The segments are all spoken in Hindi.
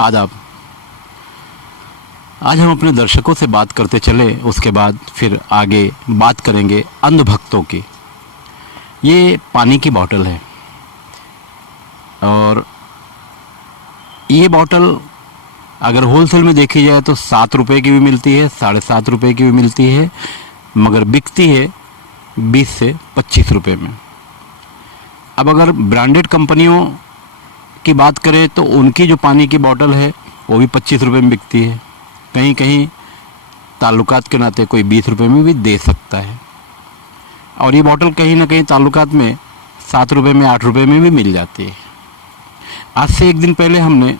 आदाब। आज हम अपने दर्शकों से बात करते चले, उसके बाद फिर आगे बात करेंगे अंधभक्तों की। ये पानी की बोतल है और ये बोतल अगर होलसेल में देखी जाए तो 7 रुपये की भी मिलती है, 7.5 रुपये की भी मिलती है, मगर बिकती है 20 से 25 रुपये में। अब अगर ब्रांडेड कंपनियों की बात करें तो उनकी जो पानी की बोतल है वो भी 25 रुपये में बिकती है। कहीं कहीं ताल्लुकात के नाते कोई 20 रुपये में भी दे सकता है। और ये बोतल कहीं ना कहीं ताल्लुकात में 7 रुपये में, 8 रुपये में भी मिल जाती है। आज से एक दिन पहले हमने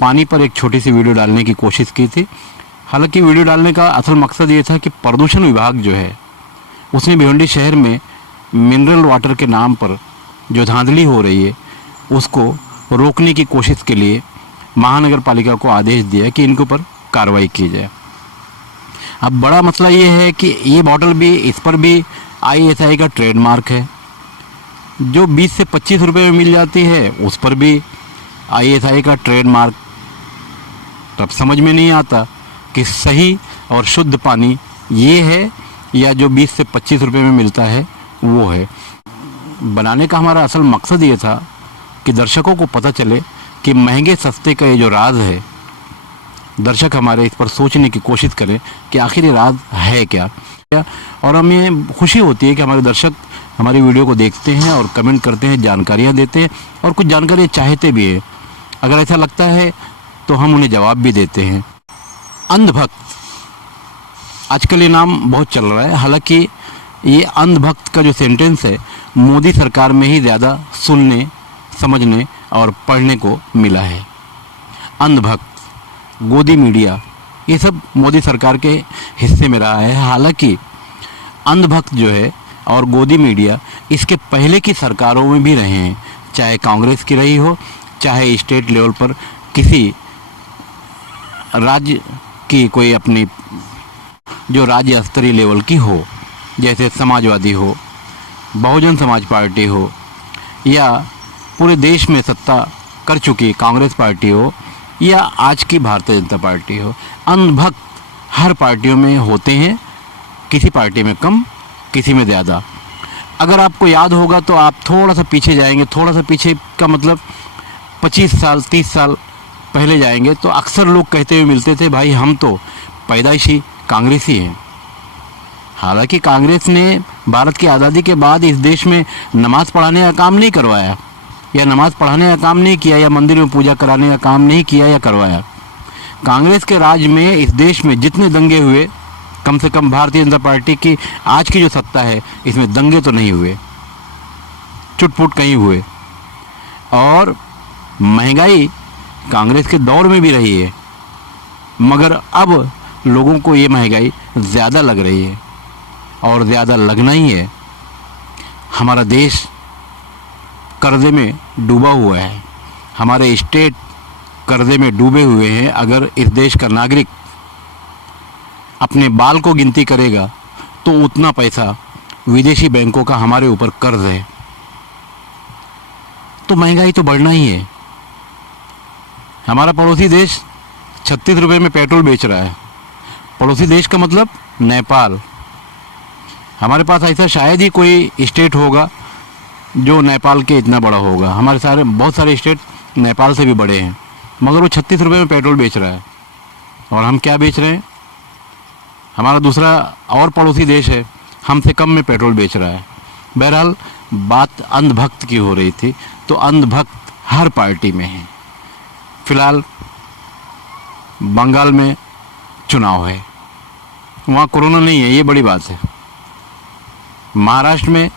पानी पर एक छोटी सी वीडियो डालने की कोशिश की थी। हालांकि वीडियो डालने का असल मकसद ये था कि प्रदूषण विभाग जो है उसने भिवंडी शहर में मिनरल वाटर के नाम पर जो धांधली हो रही है उसको रोकने की कोशिश के लिए महानगर पालिका को आदेश दिया कि इनके ऊपर कार्रवाई की जाए। अब बड़ा मसला ये है कि ये बॉटल भी, इस पर भी ISI का ट्रेडमार्क है। जो 20 से 25 रुपये में मिल जाती है उस पर भी ISI का ट्रेडमार्क। तब समझ में नहीं आता कि सही और शुद्ध पानी ये है या जो 20 से 25 रुपये में मिलता है वो है। बनाने का हमारा असल मकसद ये था कि दर्शकों को पता चले कि महंगे सस्ते का ये जो राज है, दर्शक हमारे इस पर सोचने की कोशिश करें कि आखिर ये राज है क्या। और हमें खुशी होती है कि हमारे दर्शक हमारी वीडियो को देखते हैं और कमेंट करते हैं, जानकारियाँ देते हैं और कुछ जानकारियाँ चाहते भी हैं। अगर ऐसा लगता है तो हम उन्हें जवाब भी देते हैं। अंधभक्त, आजकल ये नाम बहुत चल रहा है। हालांकि ये अंधभक्त का जो सेंटेंस है मोदी सरकार में ही ज़्यादा सुनने, समझने और पढ़ने को मिला है। अंधभक्त, गोदी मीडिया, ये सब मोदी सरकार के हिस्से में रहा है। हालांकि अंधभक्त जो है और गोदी मीडिया इसके पहले की सरकारों में भी रहे हैं, चाहे कांग्रेस की रही हो, चाहे स्टेट लेवल पर किसी राज्य की कोई अपनी जो राज्य स्तरीय लेवल की हो, जैसे समाजवादी हो, बहुजन समाज पार्टी हो, या पूरे देश में सत्ता कर चुकी कांग्रेस पार्टी हो, या आज की भारतीय जनता पार्टी हो। अंधभक्त हर पार्टियों में होते हैं, किसी पार्टी में कम, किसी में ज़्यादा। अगर आपको याद होगा तो आप थोड़ा सा पीछे जाएंगे, थोड़ा सा पीछे का मतलब 25 साल 30 साल पहले जाएंगे तो अक्सर लोग कहते हुए मिलते थे, भाई हम तो पैदाइशी कांग्रेसी हैं। हालांकि कांग्रेस ने भारत की आज़ादी के बाद इस देश में नमाज़ पढ़ाने का काम नहीं करवाया, या नमाज़ पढ़ाने का काम नहीं किया, या मंदिर में पूजा कराने का काम नहीं किया या करवाया। कांग्रेस के राज में इस देश में जितने दंगे हुए, कम से कम भारतीय जनता पार्टी की आज की जो सत्ता है इसमें दंगे तो नहीं हुए, चुटपुट कहीं हुए। और महंगाई कांग्रेस के दौर में भी रही है, मगर अब लोगों को ये महंगाई ज़्यादा लग रही है और ज़्यादा लगना ही है। हमारा देश कर्जे में डूबा हुआ है, हमारे स्टेट कर्जे में डूबे हुए हैं। अगर इस देश का नागरिक अपने बाल को गिनती करेगा तो उतना पैसा विदेशी बैंकों का हमारे ऊपर कर्ज है। तो महंगाई तो बढ़ना ही है। हमारा पड़ोसी देश 36 रुपये में पेट्रोल बेच रहा है। पड़ोसी देश का मतलब नेपाल। हमारे पास ऐसा शायद ही कोई स्टेट होगा जो नेपाल के इतना बड़ा होगा। हमारे बहुत सारे स्टेट नेपाल से भी बड़े हैं, मगर वो 36 रुपये में पेट्रोल बेच रहा है। और हम क्या बेच रहे हैं? हमारा दूसरा और पड़ोसी देश है, हमसे कम में पेट्रोल बेच रहा है। बहरहाल बात अंधभक्त की हो रही थी, तो अंधभक्त हर पार्टी में है। फिलहाल बंगाल में चुनाव है, वहाँ कोरोना नहीं है, ये बड़ी बात है। महाराष्ट्र में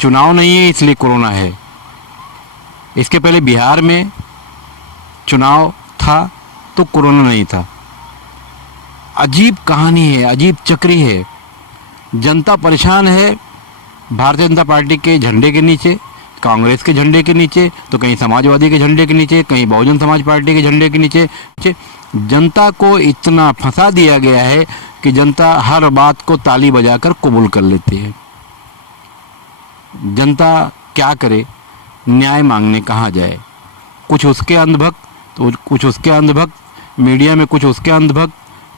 चुनाव नहीं है इसलिए कोरोना है। इसके पहले बिहार में चुनाव था तो कोरोना नहीं था। अजीब कहानी है, अजीब चक्री है। जनता परेशान है भारतीय जनता पार्टी के झंडे के नीचे, कांग्रेस के झंडे के नीचे, तो कहीं समाजवादी के झंडे के नीचे, कहीं बहुजन समाज पार्टी के झंडे के नीचे। जनता को इतना फंसा दिया गया है कि जनता हर बात को ताली बजाकर कबूल कर लेती है। जनता क्या करे, न्याय मांगने कहाँ जाए। कुछ उसके अंधभक्त तो कुछ उसके अंधभक्त, मीडिया में कुछ उसके अंधभक्त,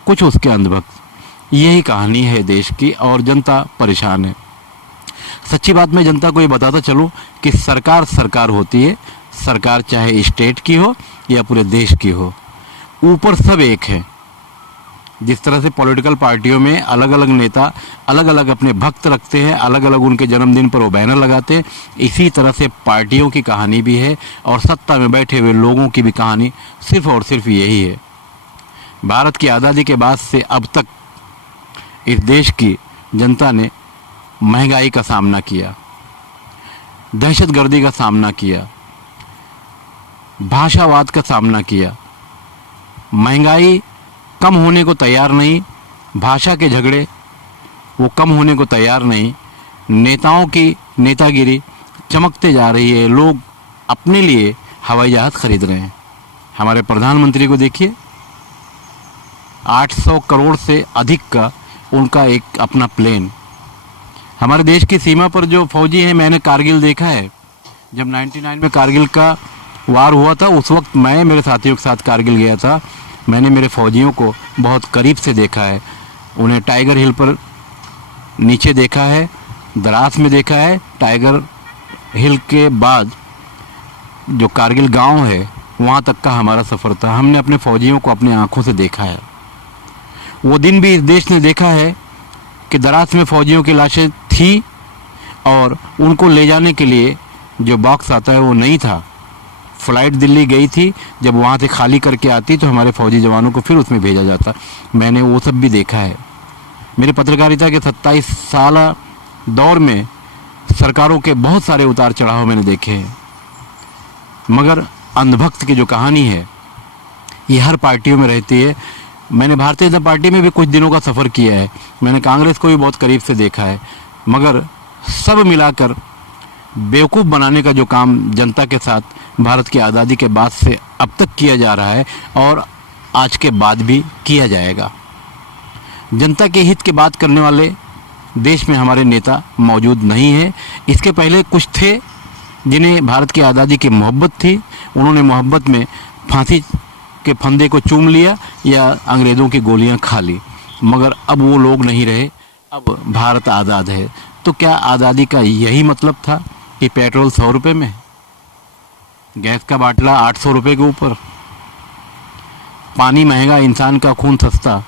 कुछ उसके अंधभक्त। यही कहानी है देश की और जनता परेशान है। सच्ची बात मैं जनता को ये बताता चलूँ कि सरकार सरकार होती है, सरकार चाहे स्टेट की हो या पूरे देश की हो, ऊपर सब एक है। जिस तरह से पॉलिटिकल पार्टियों में अलग अलग नेता अलग अलग अपने भक्त रखते हैं, अलग अलग उनके जन्मदिन पर वो बैनर लगाते हैं, इसी तरह से पार्टियों की कहानी भी है और सत्ता में बैठे हुए लोगों की भी कहानी सिर्फ और सिर्फ यही है। भारत की आज़ादी के बाद से अब तक इस देश की जनता ने महंगाई का सामना किया, दहशतगर्दी का सामना किया, भाषावाद का सामना किया। महंगाई कम होने को तैयार नहीं, भाषा के झगड़े वो कम होने को तैयार नहीं, नेताओं की नेतागिरी चमकते जा रही है। लोग अपने लिए हवाई जहाज़ खरीद रहे हैं। हमारे प्रधानमंत्री को देखिए, 800 करोड़ से अधिक का उनका एक अपना प्लेन। हमारे देश की सीमा पर जो फौजी हैं, मैंने कारगिल देखा है। जब 99 में कारगिल का वार हुआ था, उस वक्त मैं मेरे साथियों के साथ कारगिल गया था। मैंने मेरे फौजियों को बहुत करीब से देखा है, उन्हें टाइगर हिल पर नीचे देखा है, द्रास में देखा है। टाइगर हिल के बाद जो कारगिल गांव है, वहाँ तक का हमारा सफ़र था। हमने अपने फौजियों को अपनी आंखों से देखा है। वो दिन भी इस देश ने देखा है कि द्रास में फौजियों की लाशें थी और उनको ले जाने के लिए जो बॉक्स आता है वो नहीं था। फ़्लाइट दिल्ली गई थी, जब वहाँ से खाली करके आती तो हमारे फौजी जवानों को फिर उसमें भेजा जाता। मैंने वो सब भी देखा है। मेरे पत्रकारिता के 27 साल दौर में सरकारों के बहुत सारे उतार चढ़ाव मैंने देखे हैं, मगर अंधभक्त की जो कहानी है ये हर पार्टियों में रहती है। मैंने भारतीय जनता पार्टी में भी कुछ दिनों का सफ़र किया है, मैंने कांग्रेस को भी बहुत करीब से देखा है, मगर सब मिलाकर बेवकूफ़ बनाने का जो काम जनता के साथ भारत की आज़ादी के बाद से अब तक किया जा रहा है और आज के बाद भी किया जाएगा। जनता के हित की बात करने वाले देश में हमारे नेता मौजूद नहीं है। इसके पहले कुछ थे जिन्हें भारत की आज़ादी की मोहब्बत थी, उन्होंने मोहब्बत में फांसी के फंदे को चूम लिया या अंग्रेज़ों की गोलियां खा ली, मगर अब वो लोग नहीं रहे। अब भारत आज़ाद है। तो क्या आज़ादी का यही मतलब था कि पेट्रोल 100 रुपये में, गैस का बाटला 800 रुपये के ऊपर, पानी महंगा, इंसान का खून सस्ता?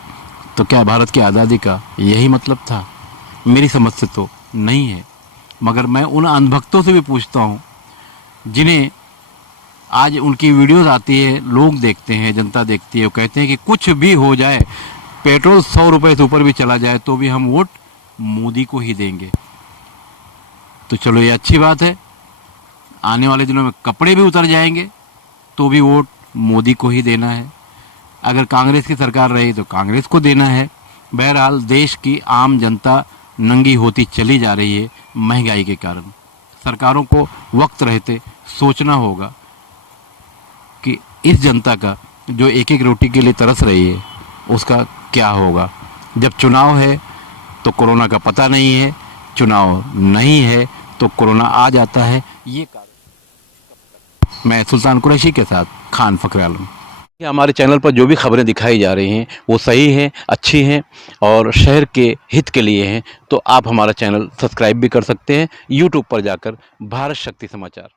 तो क्या भारत की आज़ादी का यही मतलब था? मेरी समझ से तो नहीं है। मगर मैं उन अंधभक्तों से भी पूछता हूँ जिन्हें आज उनकी वीडियोस आती है, लोग देखते हैं, जनता देखती है, वो कहते हैं कि कुछ भी हो जाए, पेट्रोल 100 रुपये से ऊपर भी चला जाए तो भी हम वोट मोदी को ही देंगे। तो चलो ये अच्छी बात है, आने वाले दिनों में कपड़े भी उतर जाएंगे तो भी वोट मोदी को ही देना है। अगर कांग्रेस की सरकार रही तो कांग्रेस को देना है। बहरहाल देश की आम जनता नंगी होती चली जा रही है महंगाई के कारण। सरकारों को वक्त रहते सोचना होगा कि इस जनता का जो एक एक रोटी के लिए तरस रही है उसका क्या होगा। जब चुनाव है तो कोरोना का पता नहीं है, चुनाव नहीं है तो कोरोना आ जाता है। ये कारण। मैं सुल्तान कुरैशी के साथ खान फखर आलम। हमारे चैनल पर जो भी खबरें दिखाई जा रही हैं वो सही हैं, अच्छी हैं और शहर के हित के लिए हैं, तो आप हमारा चैनल सब्सक्राइब भी कर सकते हैं यूट्यूब पर जाकर भारत शक्ति समाचार।